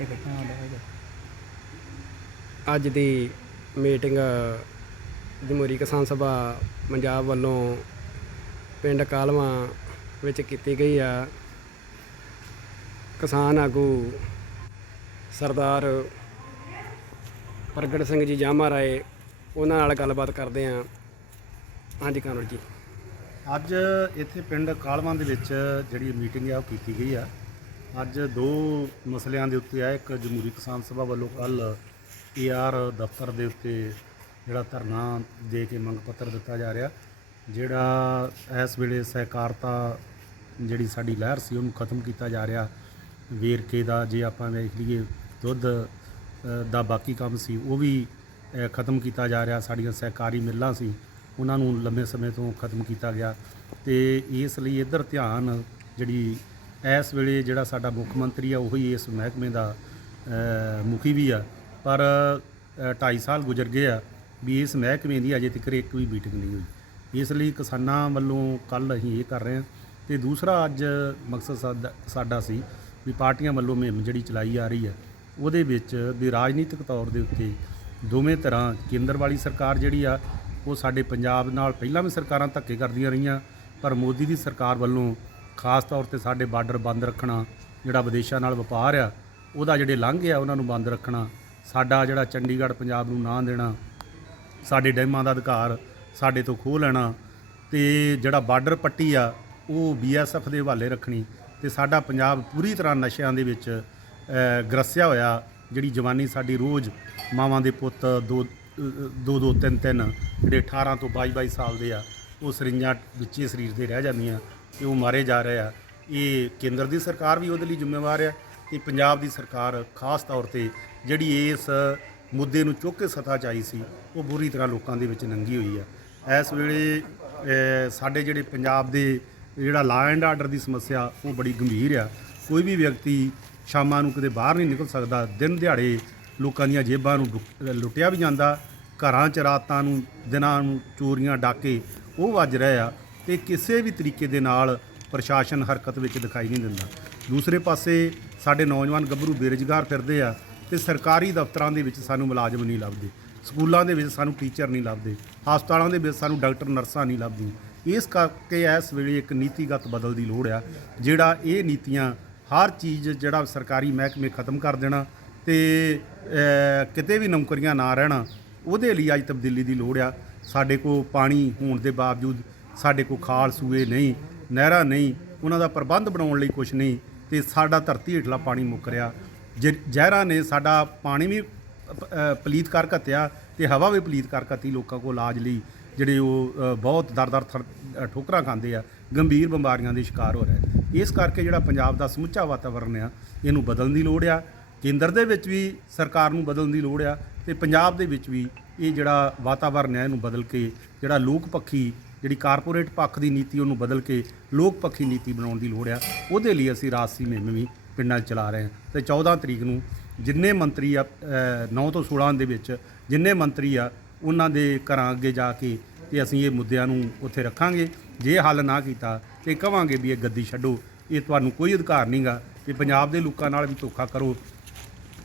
ਇੱਕ ਅੱਜ ਦੀ ਮੀਟਿੰਗ ਜਮਹੂਰੀ ਕਿਸਾਨ ਸਭਾ ਪੰਜਾਬ ਵੱਲੋਂ ਪਿੰਡ ਕਾਲਵਾ ਵਿੱਚ ਕੀਤੀ ਗਈ ਆ। ਕਿਸਾਨ ਆਗੂ ਸਰਦਾਰ ਪ੍ਰਗਟ ਸਿੰਘ ਜੀ ਜਾਮਾ ਰਾਏ ਉਹਨਾਂ ਨਾਲ ਗੱਲਬਾਤ ਕਰਦੇ ਆ ਹਾਂਜੀ ਕਾਨੂੰਨ ਜੀ। ਅੱਜ ਇੱਥੇ ਪਿੰਡ ਕਾਲਵਾਂ ਦੇ ਵਿੱਚ ਜਿਹੜੀ ਮੀਟਿੰਗ ਆ ਉਹ ਕੀਤੀ ਗਈ ਆ। ਅੱਜ ਦੋ ਮਸਲਿਆਂ ਦੇ ਉੱਤੇ ਆ ਇੱਕ ਜਮਹੂਰੀ ਕਿਸਾਨ ਸਭਾ ਵੱਲੋਂ ਕੱਲ ਏਆਰ ਦਫ਼ਤਰ ਦੇ ਉੱਤੇ ਜਿਹੜਾ ਧਰਨਾ ਦੇ ਕੇ ਮੰਗ ਪੱਤਰ ਦਿੱਤਾ ਜਾ ਰਿਹਾ, ਜਿਹੜਾ ਇਸ ਵੇਲੇ ਸਹਿਕਾਰਤਾ ਜਿਹੜੀ ਸਾਡੀ ਲਹਿਰ ਸੀ ਉਹਨੂੰ ਖਤਮ ਕੀਤਾ ਜਾ ਰਿਹਾ। ਵੇਰਕੇ ਦਾ ਜੇ ਆਪਾਂ ਵੇਖ ਲਈਏ ਦੁੱਧ ਦਾ ਬਾਕੀ ਕੰਮ ਸੀ, ਉਹ ਵੀ ਖਤਮ ਕੀਤਾ ਜਾ ਰਿਹਾ। ਸਾਡੀਆਂ ਸਹਿਕਾਰੀ ਮਿੱਲਾਂ ਸੀ, ਉਹਨਾਂ ਨੂੰ ਲੰਮੇ ਸਮੇਂ ਤੋਂ ਖਤਮ ਕੀਤਾ ਗਿਆ ਤੇ ਇਸ ਲਈ ਇੱਧਰ ਧਿਆਨ ਜਿਹੜੀ ਇਸ ਵੇਲੇ ਜਿਹੜਾ ਸਾਡਾ ਮੁੱਖ ਮੰਤਰੀ ਆ, ਉਹੀ ਇਸ ਮਹਿਕਮੇ ਦਾ ਮੁਖੀ ਵੀ ਆ। ਪਰ 2.5 ਸਾਲ ਗੁਜ਼ਰ ਗਏ ਆ ਵੀ ਇਸ ਮਹਿਕਮੇ ਦੀ ਅਜੇ ਤੱਕ ਇੱਕ ਵੀ ਮੀਟਿੰਗ ਨਹੀਂ ਹੋਈ। ਇਸ ਲਈ ਕਿਸਾਨਾਂ ਵੱਲੋਂ ਕੱਲ ਅਸੀਂ ਇਹ ਕਰ ਰਹੇ ਹਾਂ। ਤੇ ਦੂਸਰਾ ਅੱਜ ਮਕਸਦ ਸਾਡਾ- ਸੀ ਵੀ ਪਾਰਟੀਆਂ ਵੱਲੋਂ ਮੁਹਿੰਮ ਜਿਹੜੀ ਚਲਾਈ ਆ ਰਹੀ ਹੈ ਉਹਦੇ ਵਿੱਚ ਵੀ ਰਾਜਨੀਤਿਕ ਤੌਰ ਦੇ ਉੱਤੇ ਦੋਵੇਂ ਤਰ੍ਹਾਂ ਕੇਂਦਰ ਵਾਲੀ ਸਰਕਾਰ ਜਿਹੜੀ ਆ, ਉਹ ਸਾਡੇ ਪੰਜਾਬ ਨਾਲ ਪਹਿਲਾਂ ਵੀ ਸਰਕਾਰਾਂ ਧੱਕੇ ਕਰਦੀਆਂ ਰਹੀਆਂ, ਪਰ ਮੋਦੀ ਦੀ ਸਰਕਾਰ ਵੱਲੋਂ ਖਾਸ ਤੌਰ ਤੇ ਸਾਡੇ ਬਾਰਡਰ ਬੰਦ ਰੱਖਣਾ ਜਿਹੜਾ ਵਿਦੇਸ਼ਾਂ ਨਾਲ ਵਪਾਰ ਆ ਉਹਦਾ ਜਿਹੜੇ ਲਾਂਘੇ ਆ ਉਹਨਾਂ ਨੂੰ ਬੰਦ ਰੱਖਣਾ ਸਾਡਾ ਜਿਹੜਾ ਚੰਡੀਗੜ੍ਹ ਪੰਜਾਬ ਨੂੰ ਨਾਂ ਦੇਣਾ ਸਾਡੇ ਡੈਮਾਂ ਦਾ ਅਧਿਕਾਰ ਸਾਡੇ ਤੋਂ ਖੋਹ ਲੈਣਾ ਤੇ ਜਿਹੜਾ ਬਾਰਡਰ ਪੱਟੀ ਆ ਉਹ ਬੀਐਸਐਫ ਦੇ ਹਵਾਲੇ ਰੱਖਣੀ ਤੇ ਸਾਡਾ ਪੰਜਾਬ ਪੂਰੀ ਤਰ੍ਹਾਂ ਨਸ਼ਿਆਂ ਦੇ ਵਿੱਚ ਅ, ਗਰਸਿਆ ਹੋਇਆ ਜਿਹੜੀ ਜਵਾਨੀ ਸਾਡੀ ਰੋਜ਼ ਮਾਵਾਂ ਦੇ ਪੁੱਤ ਦੋ ਦੋ ਦੋ ਤਿੰਨ ਤਿੰਨ ਜਿਹੜੇ 18 ਤੋਂ 22 22 ਸਾਲ ਦੇ ਆ ਉਹ ਸਰਿੰਜਾਂ ਵਿੱਚੇ ਸਰੀਰ ਦੇ ਰਹਿ ਜਾਂਦੀਆਂ ਤੇ ਉਹ ਮਾਰੇ ਜਾ ਰਹੇ ਆ। ਇਹ ਕੇਂਦਰ ਦੀ ਸਰਕਾਰ ਵੀ ਉਹਦੇ ਲਈ ਜ਼ਿੰਮੇਵਾਰ ਆ ਤੇ ਪੰਜਾਬ ਦੀ ਸਰਕਾਰ ਖਾਸ ਤੌਰ ਤੇ ਜਿਹੜੀ ਇਸ ਮੁੱਦੇ ਨੂੰ ਚੁੱਕ ਕੇ ਸਤਾ ਚਾਈ ਸੀ, ਉਹ ਬੁਰੀ ਤਰ੍ਹਾਂ ਲੋਕਾਂ ਦੇ ਵਿੱਚ ਨੰਗੀ ਹੋਈ ਆ। ਇਸ ਵੇਲੇ ਸਾਡੇ ਜਿਹੜੇ ਪੰਜਾਬ ਦੇ ਜਿਹੜਾ ਲਾ ਐਂਡ ਆਰਡਰ ਦੀ ਸਮੱਸਿਆ, ਉਹ ਬੜੀ ਗੰਭੀਰ ਆ। ਕੋਈ ਵੀ ਵਿਅਕਤੀ ਸ਼ਾਮਾਂ ਨੂੰ ਕਿਤੇ ਬਾਹਰ ਨਹੀਂ ਨਿਕਲ ਸਕਦਾ, ਦਿਨ ਦਿਹਾੜੇ ਲੋਕਾਂ ਦੀਆਂ ਜੇਬਾਂ ਨੂੰ ਡੁ- ਲੁੱਟਿਆ ਵੀ ਜਾਂਦਾ, ਘਰਾਂ 'ਚ ਰਾਤਾਂ ਨੂੰ, ਦਿਨਾਂ ਨੂੰ ਚੋਰੀਆਂ ਡਾਕੇ, ਉਹ ਵੱਜ ਰਹੇ ਆ। ਤੇ ਕਿਸੇ ਵੀ ਤਰੀਕੇ ਦੇ ਨਾਲ ਪ੍ਰਸ਼ਾਸਨ ਹਰਕਤ ਵਿੱਚ ਦਿਖਾਈ ਨਹੀਂ ਦਿੰਦਾ। ਦੂਸਰੇ ਪਾਸੇ ਸਾਡੇ ਨੌਜਵਾਨ ਗੱਭਰੂ ਬੇਰੁਜ਼ਗਾਰ ਫਿਰਦੇ ਆ ਤੇ ਸਰਕਾਰੀ ਦਫ਼ਤਰਾਂ ਦੇ ਵਿੱਚ ਸਾਨੂੰ ਮੁਲਾਜ਼ਮ ਨਹੀਂ ਲੱਭਦੇ। ਸਕੂਲਾਂ ਦੇ ਵਿੱਚ ਸਾਨੂੰ ਟੀਚਰ ਨਹੀਂ ਲੱਭਦੇ। ਹਸਪਤਾਲਾਂ ਦੇ ਵਿੱਚ ਸਾਨੂੰ ਡਾਕਟਰ, ਨਰਸਾਂ ਨਹੀਂ ਲੱਭਦੀਆਂ। ਇਸ ਕਰਕੇ ਇਸ ਵੇਲੇ ਇੱਕ ਨੀਤੀਗਤ ਬਦਲ ਦੀ ਲੋੜ ਆ, ਜਿਹੜਾ ਇਹ ਨੀਤੀਆਂ ਹਰ ਚੀਜ਼ ਜਿਹੜਾ ਸਰਕਾਰੀ ਮਹਿਕਮੇ ਖਤਮ ਕਰ ਦੇਣਾ ਤੇ ਕਿਤੇ ਵੀ ਨੌਕਰੀਆਂ ਨਾ ਰਹਿਣਾ, ਉਹਦੇ ਲਈ ਅੱਜ ਤਬਦੀਲੀ ਦੀ ਲੋੜ ਆ। ਸਾਡੇ ਕੋਲ ਪਾਣੀ ਹੋਣ ਦੇ ਬਾਵਜੂਦ ਸਾਡੇ ਕੋਲ ਖਾਲ ਸੂਏ ਨਹੀਂ, ਨਹਿਰਾਂ ਨਹੀਂ, ਉਹਨਾਂ ਦਾ ਪ੍ਰਬੰਧ ਬਣਾਉਣ ਲਈ ਕੁਝ ਨਹੀਂ ਤੇ ਸਾਡਾ ਧਰਤੀ ਹੇਠਲਾ ਪਾਣੀ ਮੁੱਕ ਰਿਹਾ। ਜ- ਜ਼ਹਿਰਾਂ ਨੇ ਸਾਡਾ ਪਾਣੀ ਵੀ ਪਲੀਤ ਕਰ ਘੱਤਿਆ ਤੇ ਹਵਾ ਵੀ ਪਲੀਤ ਕਰ ਘੱਤੀ ਲੋਕਾਂ ਕੋਲ ਇਲਾਜ ਲਈ, ਜਿਹੜੇ ਉਹ ਬਹੁਤ ਦਰ-ਦਰ ਥਰ- ਠੋਕਰਾਂ ਖਾਂਦੇ ਆ, ਗੰਭੀਰ ਬਿਮਾਰੀਆਂ ਦੇ ਸ਼ਿਕਾਰ ਹੋ ਰਹੇ ਇਸ ਕਰਕੇ ਜਿਹੜਾ ਪੰਜਾਬ ਦਾ ਸਮੁੱਚਾ ਵਾਤਾਵਰਣ ਆ, ਇਹਨੂੰ ਬਦਲਣ ਦੀ ਲੋੜ ਆ। ਕੇਂਦਰ ਦੇ ਵਿੱਚ ਵੀ ਸਰਕਾਰ ਨੂੰ ਬਦਲਣ ਦੀ ਲੋੜ ਆ ਤੇ ਪੰਜਾਬ ਦੇ ਵਿੱਚ ਵੀ ਇਹ ਜਿਹੜਾ ਵਾਤਾਵਰਣ ਹੈ ਇਹਨੂੰ ਬਦਲ ਕੇ ਜਿਹੜਾ ਲੋਕ ਪੱਖੀ ਜਿਹੜੀ ਕਾਰਪੋਰੇਟ ਪੱਖ ਦੀ ਨੀਤੀ ਉਹਨੂੰ ਬਦਲ ਕੇ ਲੋਕ ਪੱਖੀ ਨੀਤੀ ਬਣਾਉਣ ਦੀ ਲੋੜ ਆ, ਉਹਦੇ ਲਈ ਅਸੀਂ ਰਾਜਸੀ ਮੁਹਿੰਮ ਵੀ ਪਿੰਡਾਂ 'ਚ ਚਲਾ ਰਹੇ ਹਾਂ। ਤੇ 14 ਤਰੀਕ ਨੂੰ ਜਿੰਨੇ ਮੰਤਰੀ ਆ 9 ਤੋਂ 16 ਦੇ ਵਿੱਚ ਜਿੰਨੇ ਮੰਤਰੀ ਆ, ਉਹਨਾਂ ਦੇ ਘਰਾਂ ਅੱਗੇ ਜਾ ਕੇ ਤੇ ਅਸੀਂ ਇਹ ਮੁੱਦਿਆਂ ਨੂੰ ਉੱਥੇ ਰੱਖਾਂਗੇ। ਜੇ ਹੱਲ ਨਾ ਕੀਤਾ ਤੇ ਕਵਾਂਗੇ ਵੀ ਇਹ ਗੱਦੀ ਛੱਡੋ, ਇਹ ਤੁਹਾਨੂੰ ਕੋਈ ਅਧਿਕਾਰ ਨਹੀਂਗਾ ਤੇ ਪੰਜਾਬ ਦੇ ਲੋਕਾਂ ਨਾਲ ਵੀ ਧੋਖਾ ਕਰੋ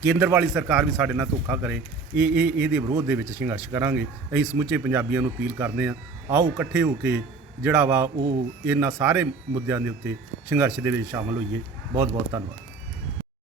ਕੇਂਦਰ ਵਾਲੀ ਸਰਕਾਰ ਵੀ ਸਾਡੇ ਨਾਲ ਧੋਖਾ ਕਰੇ, ਇਹ ਇਹ, ਇਹਦੇ ਵਿਰੋਧ ਦੇ ਵਿੱਚ ਸੰਘਰਸ਼ ਕਰਾਂਗੇ। ਅਸੀਂ ਸਮੁੱਚੇ ਪੰਜਾਬੀਆਂ ਨੂੰ ਅਪੀਲ ਕਰਦੇ ਹਾਂ, ਆਓ ਇਕੱਠੇ ਹੋ ਕੇ ਜਿਹੜਾ ਵਾ ਉਹ ਇਹਨਾਂ ਸਾਰੇ ਮੁੱਦਿਆਂ ਦੇ ਉੱਤੇ ਸੰਘਰਸ਼ ਦੇ ਵਿੱਚ ਸ਼ਾਮਲ ਹੋਈਏ। ਬਹੁਤ ਬਹੁਤ ਧੰਨਵਾਦ।